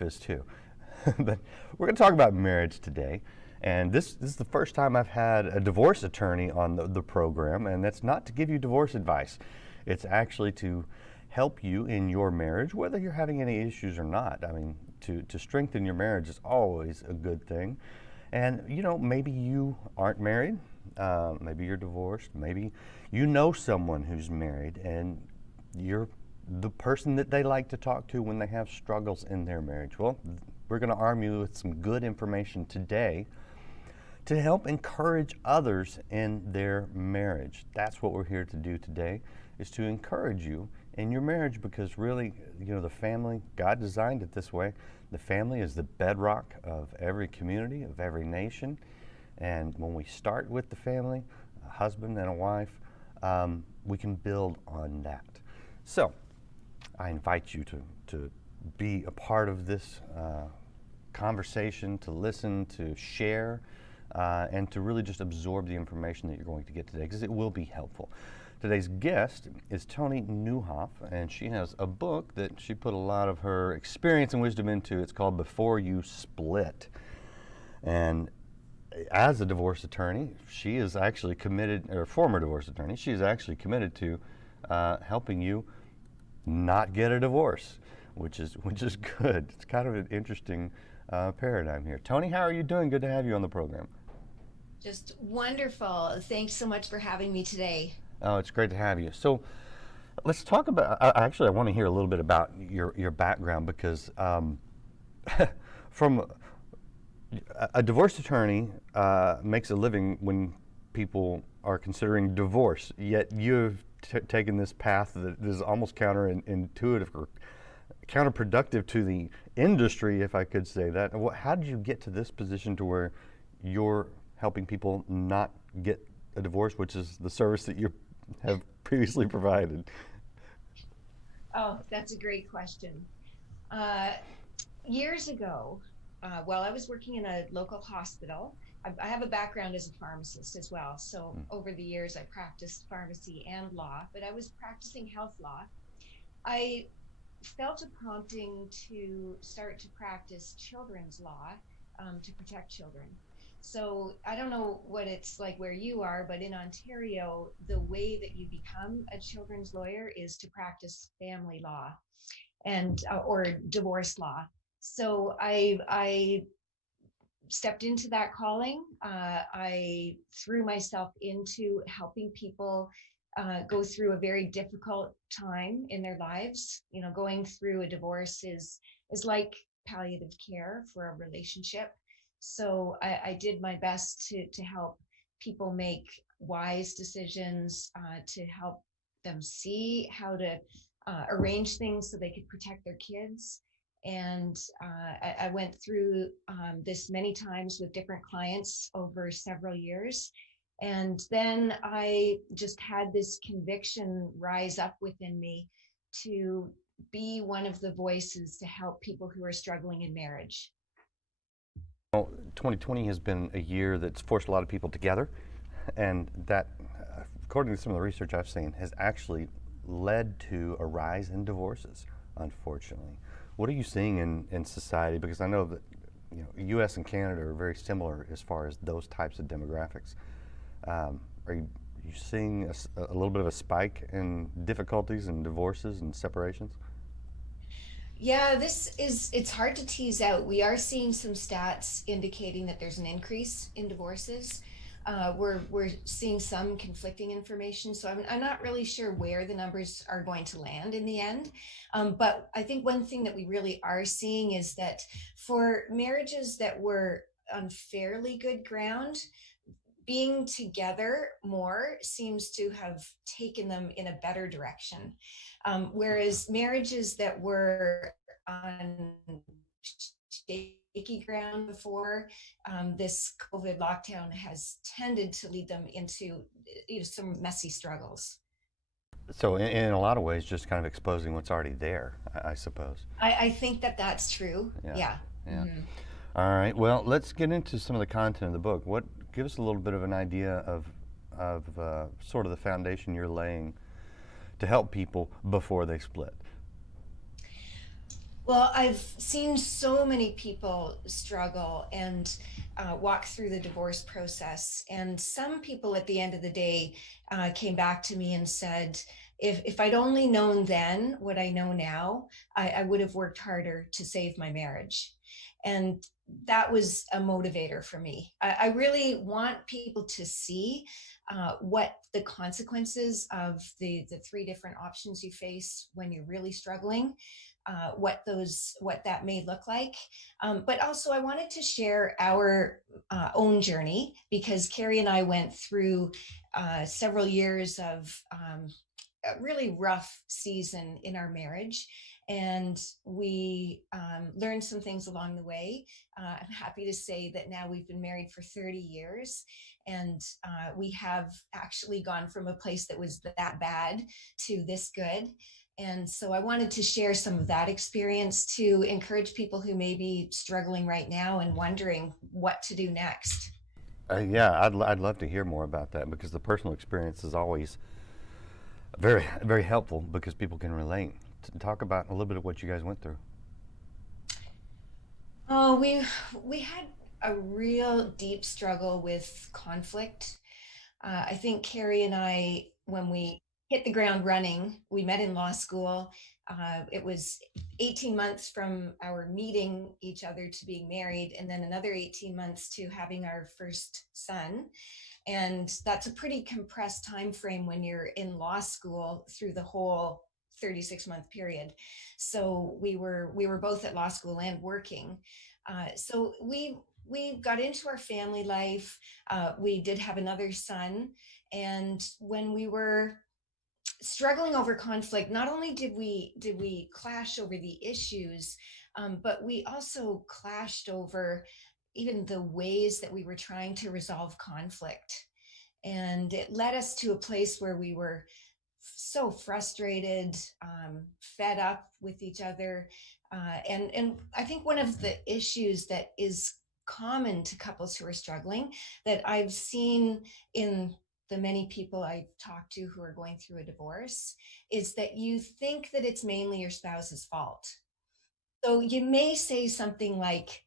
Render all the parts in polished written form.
is too. But we're going to talk about marriage today. And this is the first time I've had a divorce attorney on the program, and that's not to give you divorce advice. It's actually to help you in your marriage, whether you're having any issues or not. I mean, to strengthen your marriage is always a good thing. And you know, maybe you aren't married, maybe you're divorced, maybe you know someone who's married and you're the person that they like to talk to when they have struggles in their marriage. Well, we're going to arm you with some good information today to help encourage others in their marriage. That's what we're here to do today, is to encourage you in your marriage, because really, you know, the family, God designed it this way. The family is the bedrock of every community, of every nation. And when we start with the family, a husband and a wife, we can build on that. So I invite you to be a part of this conversation, to listen, to share, and to really just absorb the information that you're going to get today, because it will be helpful. Today's guest is Toni Nieuwhof, and she has a book that she put a lot of her experience and wisdom into. It's called Before You Split. And as a divorce attorney, she is actually committed, or former divorce attorney, she is actually committed to helping you not get a divorce, which is good. It's kind of an interesting paradigm here. Toni, how are you doing? Good to have you on the program. Just wonderful. Thanks so much for having me today. Oh, it's great to have you. So let's talk about, actually I want to hear a little bit about your background, because from a divorce attorney makes a living when people are considering divorce, yet you've taken this path that is almost counterintuitive or counterproductive to the industry, if I could say that. How did you get to this position to where you're helping people not get a divorce, which is the service that you have previously provided? Oh, that's a great question. Uh, Years ago, while I was working in a local hospital, I have a background as a pharmacist as well. So over the years, I practiced pharmacy and law, but I was practicing health law. I felt a prompting to start to practice children's law, to protect children. So I don't know what it's like where you are, but in Ontario, the way that you become a children's lawyer is to practice family law and or divorce law. So I stepped into that calling. I threw myself into helping people go through a very difficult time in their lives. You know, going through a divorce is like palliative care for a relationship. So I did my best to help people make wise decisions, to help them see how to arrange things so they could protect their kids. And I went through this many times with different clients over several years. And then I just had this conviction rise up within me to be one of the voices to help people who are struggling in marriage. Well, 2020 has been a year that's forced a lot of people together, and that, according to some of the research I've seen, has actually led to a rise in divorces, unfortunately. What are you seeing in society? Because I know that, you know, U.S. and Canada are very similar as far as those types of demographics. Are you seeing a little bit of a spike in difficulties and divorces and separations? Yeah, it's hard to tease out. We are seeing some stats indicating that there's an increase in divorces. We're seeing some conflicting information, so I'm not really sure where the numbers are going to land in the end. But I think one thing that we really are seeing is that for marriages that were on fairly good ground, being together more seems to have taken them in a better direction. Whereas marriages that were on shaky ground before, this COVID lockdown has tended to lead them into, you know, some messy struggles. So in a lot of ways, just kind of exposing what's already there, I suppose. I think that that's true. Yeah, Yeah. yeah. Mhm. All right. Well, let's get into some of the content of the book. Give us a little bit of an idea of sort of the foundation you're laying to help people before they split. Well, I've seen so many people struggle and walk through the divorce process. And some people at the end of the day came back to me and said, if I'd only known then what I know now, I would have worked harder to save my marriage. And that was a motivator for me. I really want people to see what the consequences of the three different options you face when you're really struggling, what that may look like. But also, I wanted to share our own journey because Carrie and I went through several years of a really rough season in our marriage. And we learned some things along the way. I'm happy to say that now we've been married for 30 years, and we have actually gone from a place that was that bad to this good. And so I wanted to share some of that experience to encourage people who may be struggling right now and wondering what to do next. Yeah, I'd love to hear more about that because the personal experience is always very helpful because people can relate. Talk about a little bit of what you guys went through. Oh, we had a real deep struggle with conflict. I think Carrie and I, when we hit the ground running, we met in law school. It was 18 months from our meeting each other to being married, and then another 18 months to having our first son. And that's a pretty compressed time frame when you're in law school through the whole 36-month period. So we were both at law school and working. So we got into our family life. We did have another son, and when we were struggling over conflict, not only did we clash over the issues, but we also clashed over even the ways that we were trying to resolve conflict. And it led us to a place where we were so frustrated, fed up with each other. And I think one of the issues that is common to couples who are struggling that I've seen in the many people I've talked to who are going through a divorce is that you think that it's mainly your spouse's fault. So you may say something like,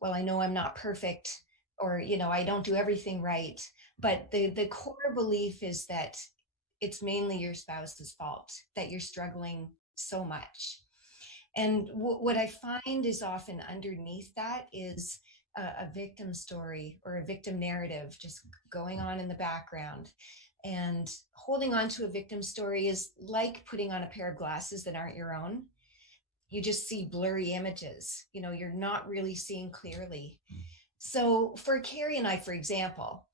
well, I know I'm not perfect, or, I don't do everything right. But the core belief is that it's mainly your spouse's fault that you're struggling so much. And what I find is often underneath that is a victim story or a victim narrative just going on in the background. And holding on to a victim story is like putting on a pair of glasses that aren't your own. You just see blurry images, you're not really seeing clearly. So for Carrie and I, for example,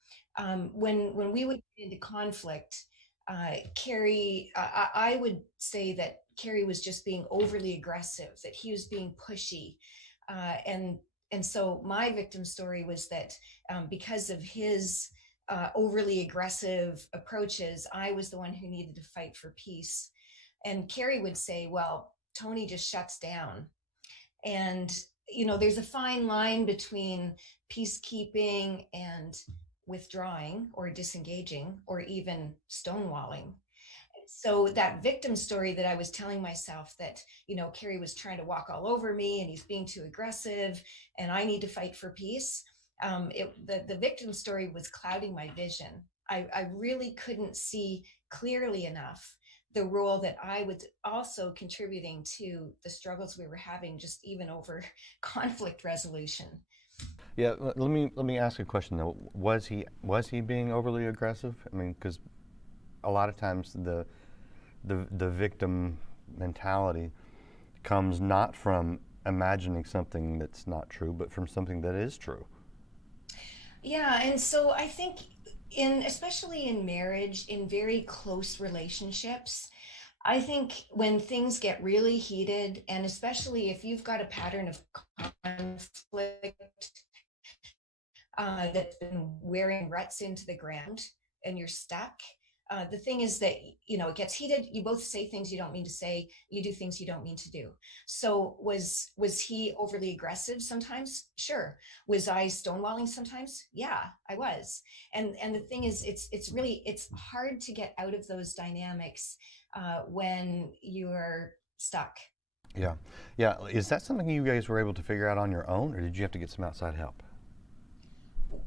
when we would get into conflict, Carrie, I would say that Carrie was just being overly aggressive, that he was being pushy, and so my victim story was that because of his overly aggressive approaches, I was the one who needed to fight for peace. And Carrie would say, "Well, Toni just shuts down." And there's a fine line between peacekeeping and withdrawing or disengaging or even stonewalling. So that victim story that I was telling myself, that Carrie was trying to walk all over me and he's being too aggressive and I need to fight for peace, the victim story was clouding my vision. I really couldn't see clearly enough the role that I was also contributing to the struggles we were having, just even over conflict resolution. Yeah, let me ask a question though. Was he being overly aggressive? I mean, because a lot of times the victim mentality comes not from imagining something that's not true, but from something that is true. Yeah, and so I think especially in marriage, in very close relationships, I think when things get really heated, and especially if you've got a pattern of conflict that's been wearing ruts into the ground and you're stuck. The thing is that it gets heated. You both say things you don't mean to say. You do things you don't mean to do. So was he overly aggressive sometimes? Sure. Was I stonewalling sometimes? Yeah, I was. And the thing is, it's hard to get out of those dynamics when you're stuck. Yeah. Yeah. Is that something you guys were able to figure out on your own, or did you have to get some outside help?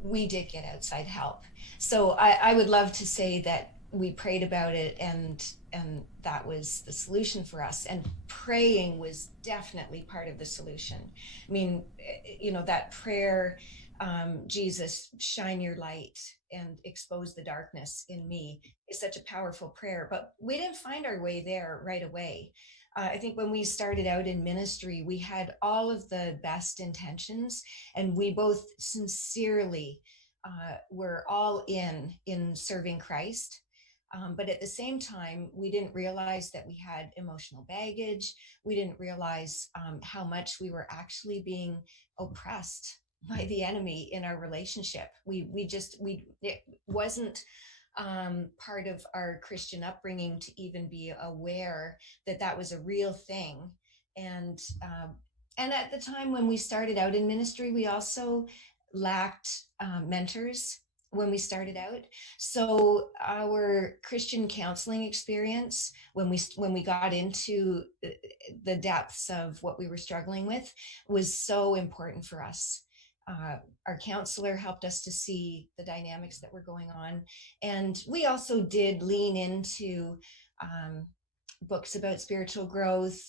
We did get outside help. So I would love to say that we prayed about it and that was the solution for us. And praying was definitely part of the solution. I mean, that prayer, Jesus, shine your light and expose the darkness in me, is such a powerful prayer. But we didn't find our way there right away. I think when we started out in ministry, we had all of the best intentions, and we both sincerely were all in serving Christ. But at the same time, we didn't realize that we had emotional baggage. We didn't realize how much we were actually being oppressed by the enemy in our relationship. We it wasn't part of our Christian upbringing to even be aware that that was a real thing. And and at the time when we started out in ministry, we also lacked mentors when we started out. So our Christian counseling experience, when we got into the depths of what we were struggling with, was so important for us. Uh, our counselor helped us to see the dynamics that were going on, and we also did lean into um, books about spiritual growth,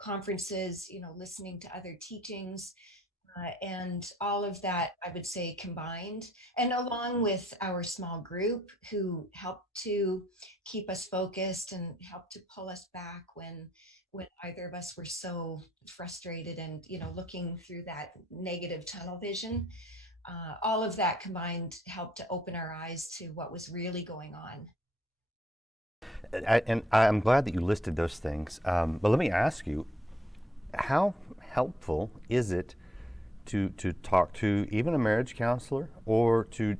conferences, listening to other teachings, and all of that, I would say, combined, and along with our small group who helped to keep us focused and helped to pull us back when either of us were so frustrated and looking through that negative tunnel vision. All of that combined helped to open our eyes to what was really going on. And I'm glad that you listed those things. But let me ask you, how helpful is it to talk to even a marriage counselor, or to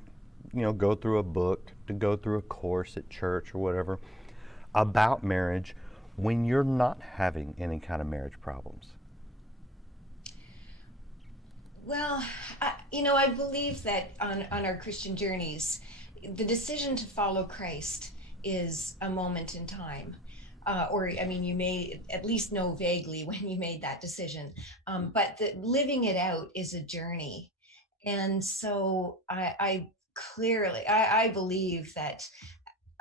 go through a book, to go through a course at church or whatever about marriage when you're not having any kind of marriage problems? Well, I believe that on our Christian journeys, the decision to follow Christ is a moment in time. Or, I mean, you may at least know vaguely when you made that decision. But living it out is a journey. And so I believe that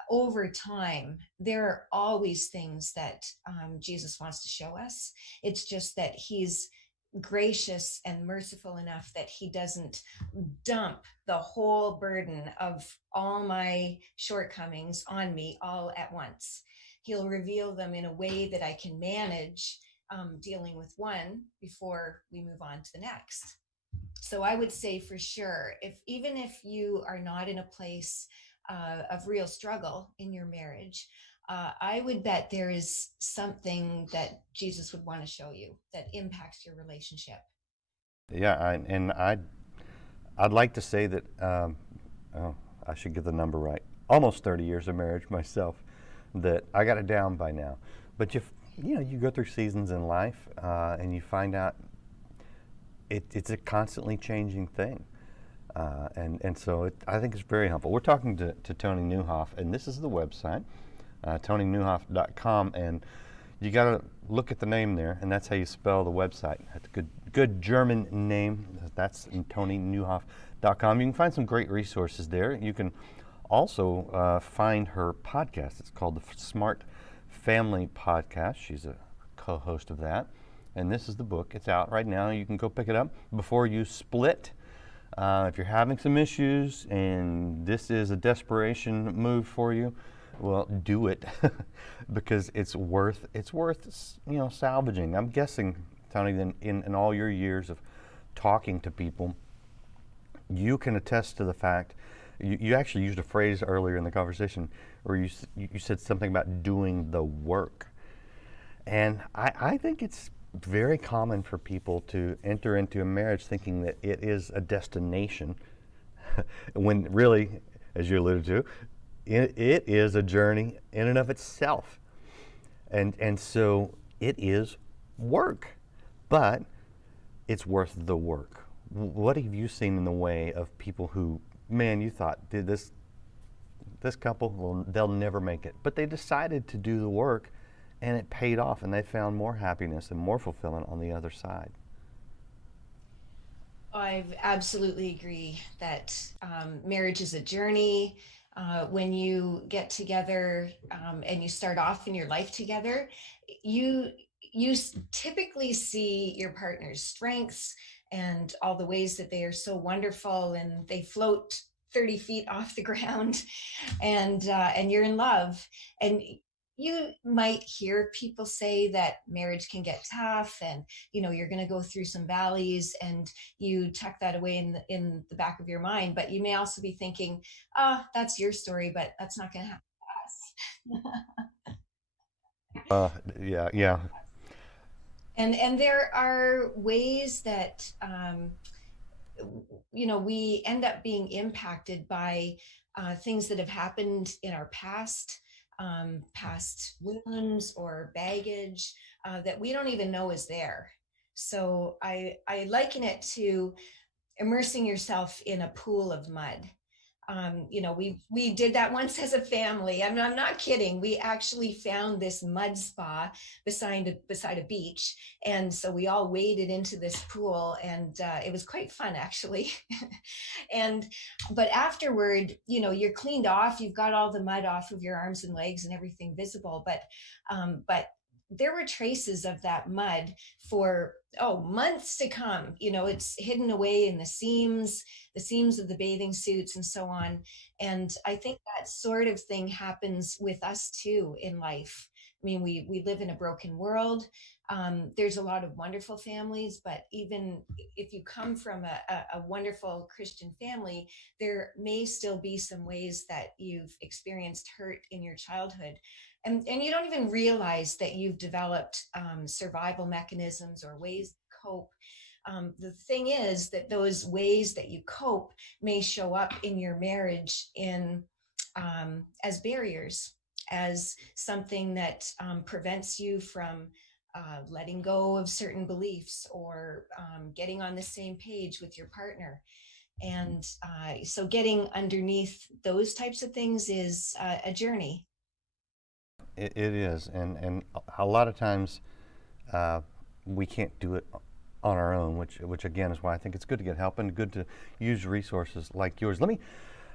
over time, there are always things that Jesus wants to show us. It's just that he's gracious and merciful enough that he doesn't dump the whole burden of all my shortcomings on me all at once. He'll reveal them in a way that I can manage dealing with one before we move on to the next. So I would say for sure, if even if you are not in a place of real struggle in your marriage, I would bet there is something that Jesus would want to show you that impacts your relationship. Yeah, I'd like to say that, oh, I should get the number right. Almost 30 years of marriage myself, that I got it down by now. But you go through seasons in life, and you find out it's a constantly changing thing. And so I think it's very helpful. We're talking to Toni Nieuwhof, and this is the website, ToniNieuwhof.com, and you got to look at the name there, and that's how you spell the website. That's a good German name. That's ToniNieuwhof.com. You can find some great resources there. You can also find her podcast. It's called the Smart Family Podcast. She's a co-host of that. And this is the book. It's out right now. You can go pick it up before you split. If you're having some issues and this is a desperation move for you, well, do it because it's worth salvaging. I'm guessing, Toni, that in all your years of talking to people, you can attest to the fact. You actually used a phrase earlier in the conversation where you said something about doing the work, and I think it's very common for people to enter into a marriage thinking that it is a destination when really, as you alluded to, it is a journey in and of itself. And so it is work, but it's worth the work. What have you seen in the way of people who, man, you thought, this couple, they'll never make it, but they decided to do the work, and it paid off, and they found more happiness and more fulfillment on the other side. I absolutely agree that marriage is a journey. When you get together and you start off in your life together, you typically see your partner's strengths and all the ways that they are so wonderful and they float 30 feet off the ground, and you're in love. And you might hear people say that marriage can get tough, and you're going to go through some valleys, and you tuck that away in the back of your mind. But you may also be thinking, that's your story, but that's not going to happen to us. Uh, yeah, yeah. And there are ways that we end up being impacted by things that have happened in our past, past wounds or baggage that we don't even know is there. So I liken it to immersing yourself in a pool of mud. We did that once as a family. I'm not kidding. We actually found this mud spa beside a beach, and so we all waded into this pool, and it was quite fun actually. and but afterward, you're cleaned off. You've got all the mud off of your arms and legs and everything visible, but there were traces of that mud for months to come. It's hidden away in the seams of the bathing suits and so on. And I think that sort of thing happens with us too in life. I mean, we live in a broken world. There's a lot of wonderful families, but even if you come from a wonderful Christian family, there may still be some ways that you've experienced hurt in your childhood. And you don't even realize that you've developed survival mechanisms or ways to cope. The thing is that those ways that you cope may show up in your marriage as barriers, as something that prevents you from letting go of certain beliefs or getting on the same page with your partner. And so getting underneath those types of things is a journey. It is, and a lot of times we can't do it on our own, which again is why I think it's good to get help and good to use resources like yours. Let me,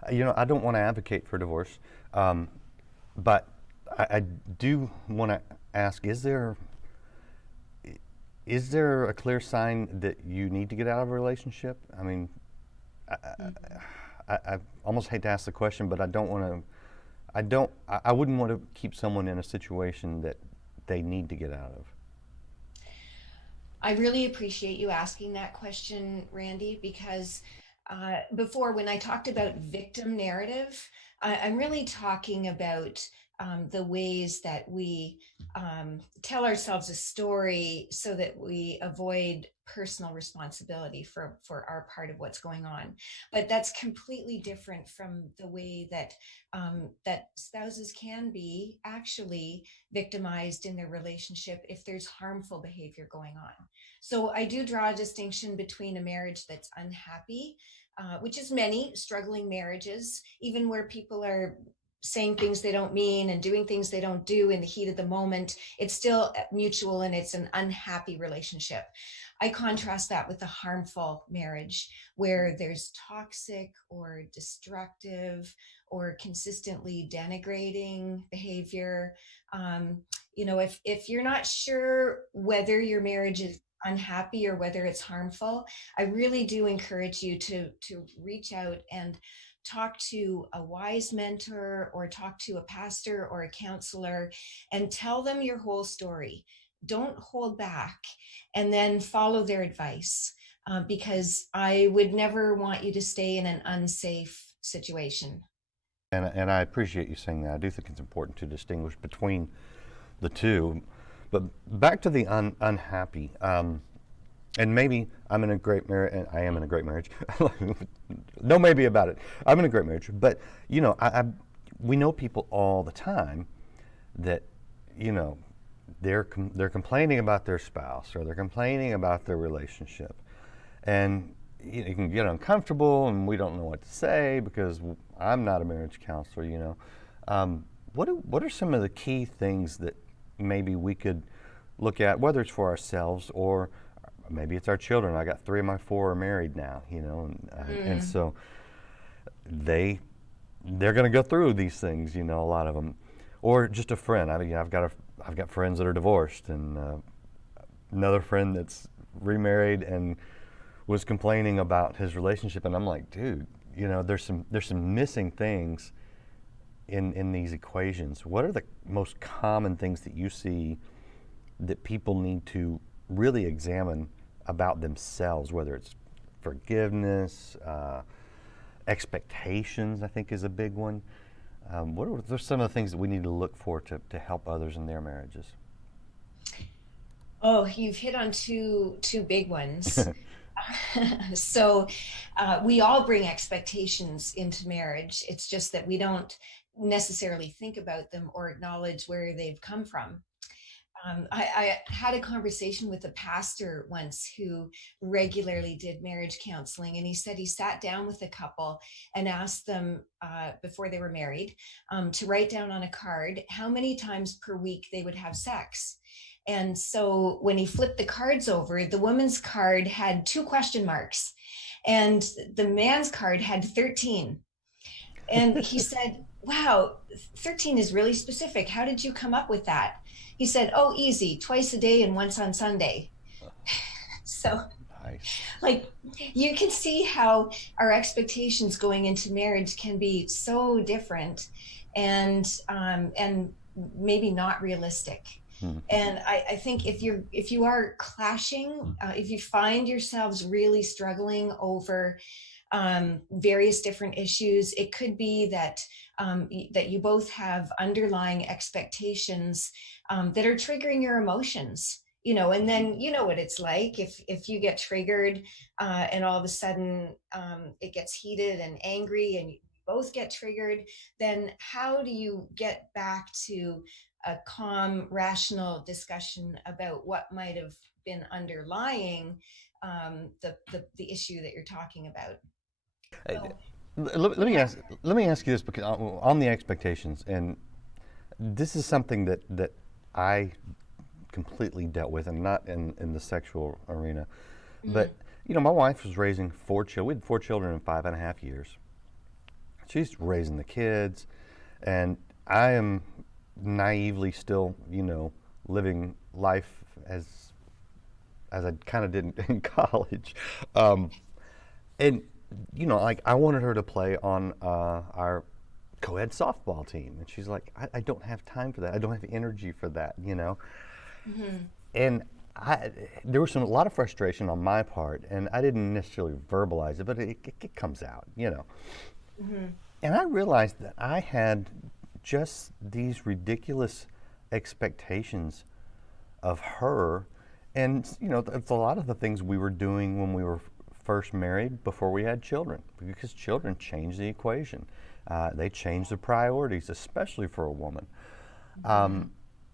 I don't want to advocate for divorce, but I do want to ask: is there a clear sign that you need to get out of a relationship? I mean, I almost hate to ask the question, but I don't want to. I wouldn't want to keep someone in a situation that they need to get out of. I really appreciate you asking that question, Randy, because before, when I talked about victim narrative, I'm really talking about the ways that we tell ourselves a story so that we avoid personal responsibility for our part of what's going on. But that's completely different from the way that spouses can be actually victimized in their relationship if there's harmful behavior going on. So I do draw a distinction between a marriage that's unhappy, which is many struggling marriages, even where people are saying things they don't mean and doing things they don't do in the heat of the moment. It's still mutual and it's an unhappy relationship. I contrast that with a harmful marriage where there's toxic or destructive or consistently denigrating behavior. If you're not sure whether your marriage is unhappy or whether it's harmful, I really do encourage you to reach out and talk to a wise mentor or talk to a pastor or a counselor and tell them your whole story. Don't hold back, and then follow their advice, because I would never want you to stay in an unsafe situation. And I appreciate you saying that. I do think it's important to distinguish between the two. But back to the unhappy, and maybe I'm in a great marriage, and I am in a great marriage. No maybe about it. I'm in a great marriage. But, we know people all the time that, they're complaining about their spouse or they're complaining about their relationship. And you can get uncomfortable and we don't know what to say because I'm not a marriage counselor, What are some of the key things that maybe we could look at, whether it's for ourselves or maybe it's our children. I got 3 of my 4 are married now, and Mm. so they they're going to go through these things, a lot of them, or just a friend. I mean, I've got friends that are divorced, and another friend that's remarried and was complaining about his relationship, and I'm like, dude, there's some missing things in these equations. What are the most common things that you see that people need to really examine about themselves, whether it's forgiveness, expectations, I think is a big one. What are some of the things that we need to look for to help others in their marriages? Oh, you've hit on two big ones. So we all bring expectations into marriage. It's just that we don't necessarily think about them or acknowledge where they've come from. I had a conversation with a pastor once who regularly did marriage counseling, and he said he sat down with a couple and asked them before they were married to write down on a card how many times per week they would have sex. And so when he flipped the cards over, the woman's card had two question marks, and the man's card had 13. And he said, wow, 13 is really specific. How did you come up with that? He said, oh, easy, twice a day and once on Sunday. So, Nice. like, you can see how our expectations going into marriage can be so different and maybe not realistic. Hmm. And I think if you are clashing, if you find yourselves really struggling over various different issues. It could be that that you both have underlying expectations that are triggering your emotions. And then you know what it's like if you get triggered and all of a sudden it gets heated and angry and you both get triggered, then how do you get back to a calm, rational discussion about what might have been underlying the issue that you're talking about? Hey, So let we me have ask let me ask you this, because on the expectations, and this is something that I completely dealt with, and not in the sexual arena, mm, but my wife was raising 4 children. We had 4 children in 5.5 years. She's raising the kids, and I am naively still, living life as I kind of did in college. Um, and like, I wanted her to play on our co-ed softball team, and she's like, I don't have time for that. I don't have energy for that. mm-hmm, And there was a lot of frustration on my part, and I didn't necessarily verbalize it, but it comes out. mm-hmm, And I realized that I had just these ridiculous expectations of her, and it's a lot of the things we were doing when we were first married before we had children, because children change the equation. They change the priorities, especially for a woman. mm-hmm.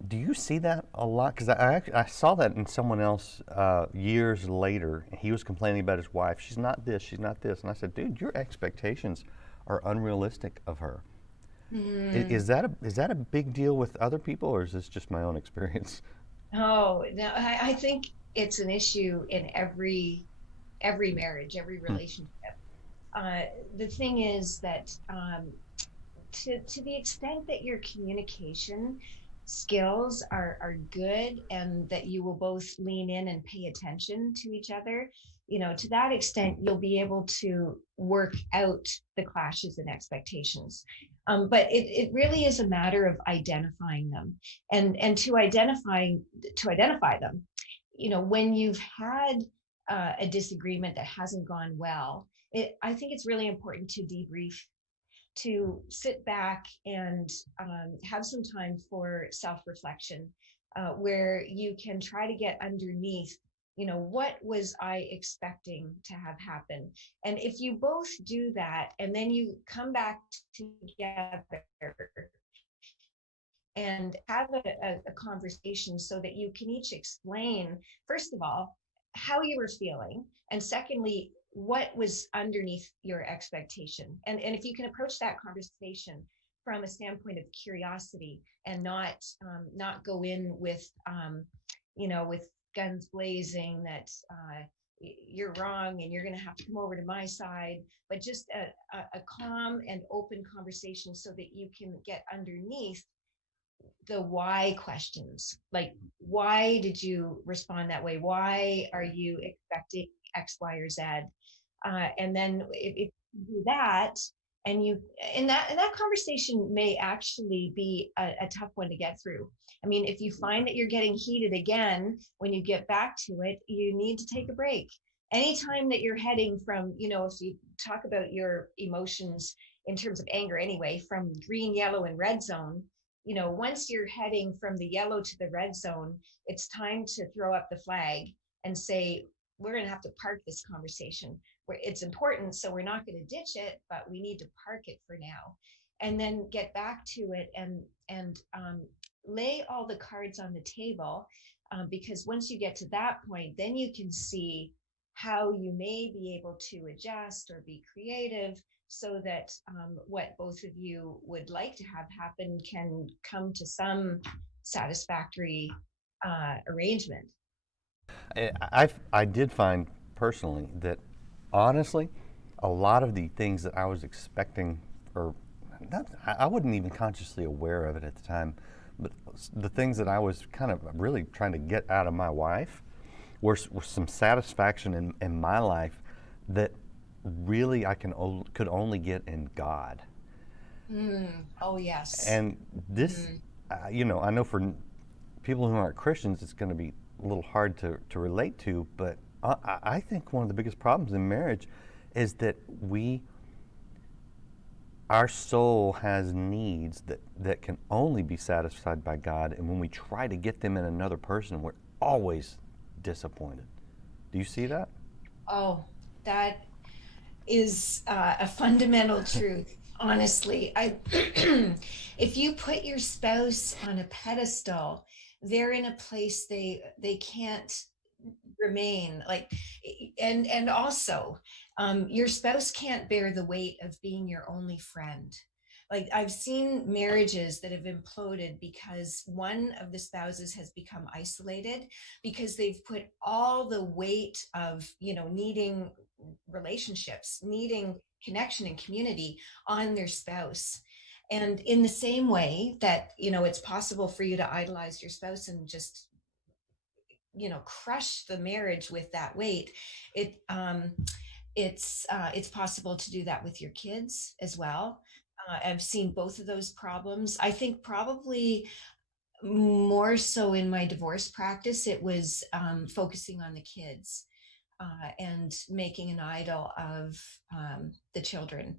Do you see that a lot? Because I saw that in someone else years later. He was complaining about his wife. She's not this, she's not this. And I said, dude, your expectations are unrealistic of her. Mm-hmm. Is that a big deal with other people, or is this just my own experience? Oh, no, I think it's an issue in every marriage, every Hmm. relationship. Uh, the thing is that to the extent that your communication skills are good and that you will both lean in and pay attention to each other, to that extent you'll be able to work out the clashes and expectations. But it really is a matter of identifying them and to identify them. When you've had a disagreement that hasn't gone well, I think it's really important to debrief, to sit back and have some time for self-reflection, where you can try to get underneath, what was I expecting to have happen? And if you both do that and then you come back together and have a conversation so that you can each explain, first of all, how you were feeling, and secondly, what was underneath your expectation. And if you can approach that conversation from a standpoint of curiosity, and not go in with with guns blazing that you're wrong and you're going to have to come over to my side, but just a calm and open conversation so that you can get underneath the why questions. Like, why did you respond that way? Why are you expecting X, Y, or Z? And then if you do that, and you and that conversation may actually be a tough one to get through. I mean, if you find that you're getting heated again when you get back to it, you need to take a break. Anytime that you're heading from, if you talk about your emotions in terms of anger anyway, from green, yellow, and red zone, once you're heading from the yellow to the red zone, it's time to throw up the flag and say, we're going to have to park this conversation. It's important, so we're not going to ditch it, but we need to park it for now, and then get back to it and lay all the cards on the table, because once you get to that point, then you can see how you may be able to adjust or be creative so that what both of you would like to have happen can come to some satisfactory arrangement. I did find personally that honestly, a lot of the things that I was expecting, or not, I wasn't even consciously aware of it at the time, but the things that I was kind of really trying to get out of my wife were some satisfaction in my life that really I could only get in God. Oh, yes. And this, I know for people who aren't Christians, it's going to be a little hard to relate to, but I think one of the biggest problems in marriage is that our soul has needs that can only be satisfied by God, and when we try to get them in another person, we're always disappointed. Do you see that? Oh, that is a fundamental truth. Honestly, if you put your spouse on a pedestal, they're in a place they can't remain. Like, and also, your spouse can't bear the weight of being your only friend. Like, I've seen marriages that have imploded because one of the spouses has become isolated because they've put all the weight of needing relationships, needing connection and community on their spouse. And in the same way that it's possible for you to idolize your spouse and just crush the marriage with that weight, it's possible to do that with your kids as well. I've seen both of those problems. I think probably more so in my divorce practice, it was focusing on the kids, and making an idol of the children.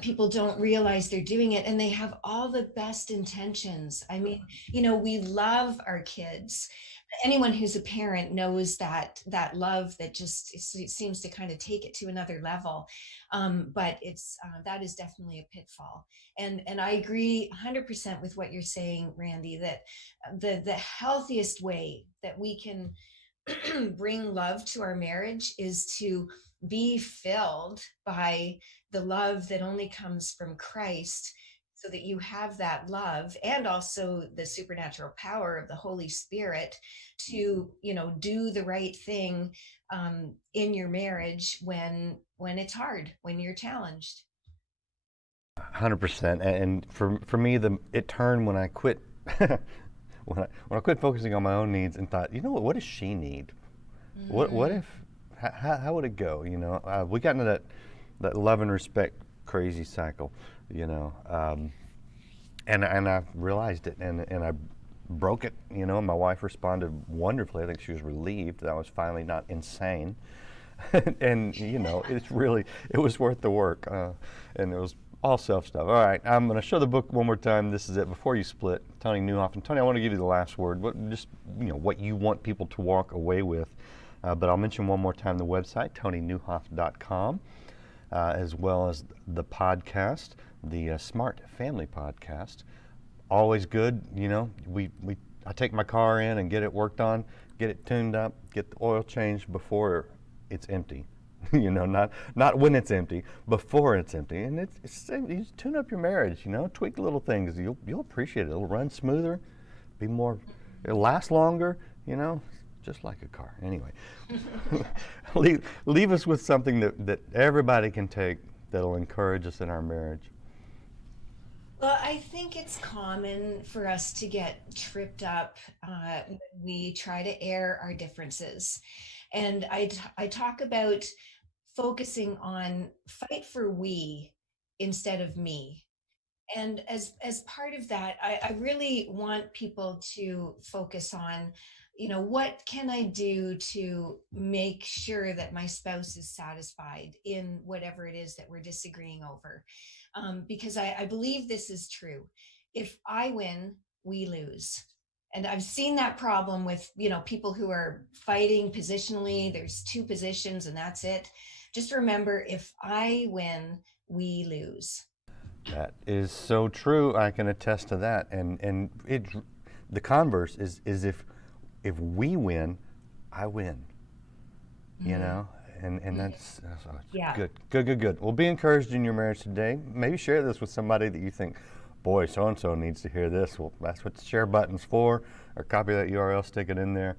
People don't realize they're doing it, and they have all the best intentions. I mean, we love our kids. Anyone who's a parent knows that love that just seems to kind of take it to another level. But it's that is definitely a pitfall. And I agree 100% with what you're saying, Randy, that the healthiest way that we can bring love to our marriage is to be filled by the love that only comes from Christ, so that you have that love and also the supernatural power of the Holy Spirit to do the right thing in your marriage when it's hard, when you're challenged. 100%. And for me, it turned when I quit when I quit focusing on my own needs and thought, what does she need? What if how would it go? We got into that love and respect crazy cycle, and I realized it, and I broke it. My wife responded wonderfully. I think she was relieved that I was finally not insane. And it was worth the work, and it was all self stuff. All right, I'm going to show the book one more time. This is it. Before you split, Toni Nieuwhof. And Toni, I want to give you the last word. What you want people to walk away with. But I'll mention one more time the website, ToniNieuwhof.com, as well as the podcast, the Smart Family Podcast. Always good. I take my car in and get it worked on, get it tuned up, get the oil changed before it's empty. You know, not when it's empty, before it's empty. And you just tune up your marriage. You know, tweak little things. You'll appreciate it. It'll run smoother, be more, it'll last longer. You know, just like a car. Anyway, leave us with something that everybody can take that'll encourage us in our marriage. Well, I think it's common for us to get tripped up when we try to air our differences. And I talk about focusing on fight for we instead of me. And as part of that, I really want people to focus on, what can I do to make sure that my spouse is satisfied in whatever it is that we're disagreeing over? Because I believe this is true. If I win, we lose. And I've seen that problem with, people who are fighting positionally. There's two positions and that's it. Just remember, if I win, we lose. That is so true. I can attest to that. And the converse is if we win, I win. You know, and that's Yeah. good. Well, be encouraged in your marriage today. Maybe share this with somebody that you think, boy, so and so needs to hear this. Well, that's what the share button's for. Or copy that URL, stick it in there.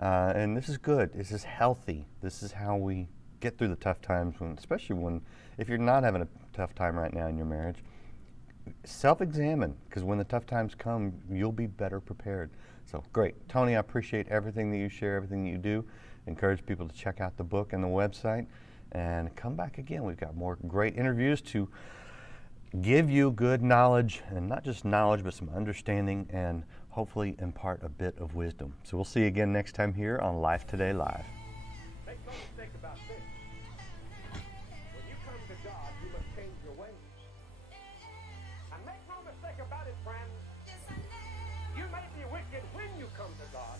And this is good. This is healthy. This is how we get through the tough times, especially if you're not having a tough time right now in your marriage. Self-examine, because when the tough times come, you'll be better prepared. So great. Toni, I appreciate everything that you share, everything that you do. Encourage people to check out the book and the website and come back again. We've got more great interviews to give you good knowledge, and not just knowledge, but some understanding, and hopefully impart a bit of wisdom. So we'll see you again next time here on Life Today Live. Make no mistake about this. When you come to God, you must change your ways. And make no mistake about it, friends. You may be wicked when you come to God.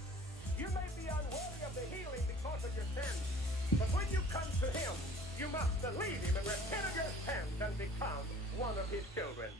You may be unworthy of the healing because of your sins. But when you come to Him, you must believe Him and repent of your sins and become one of His children.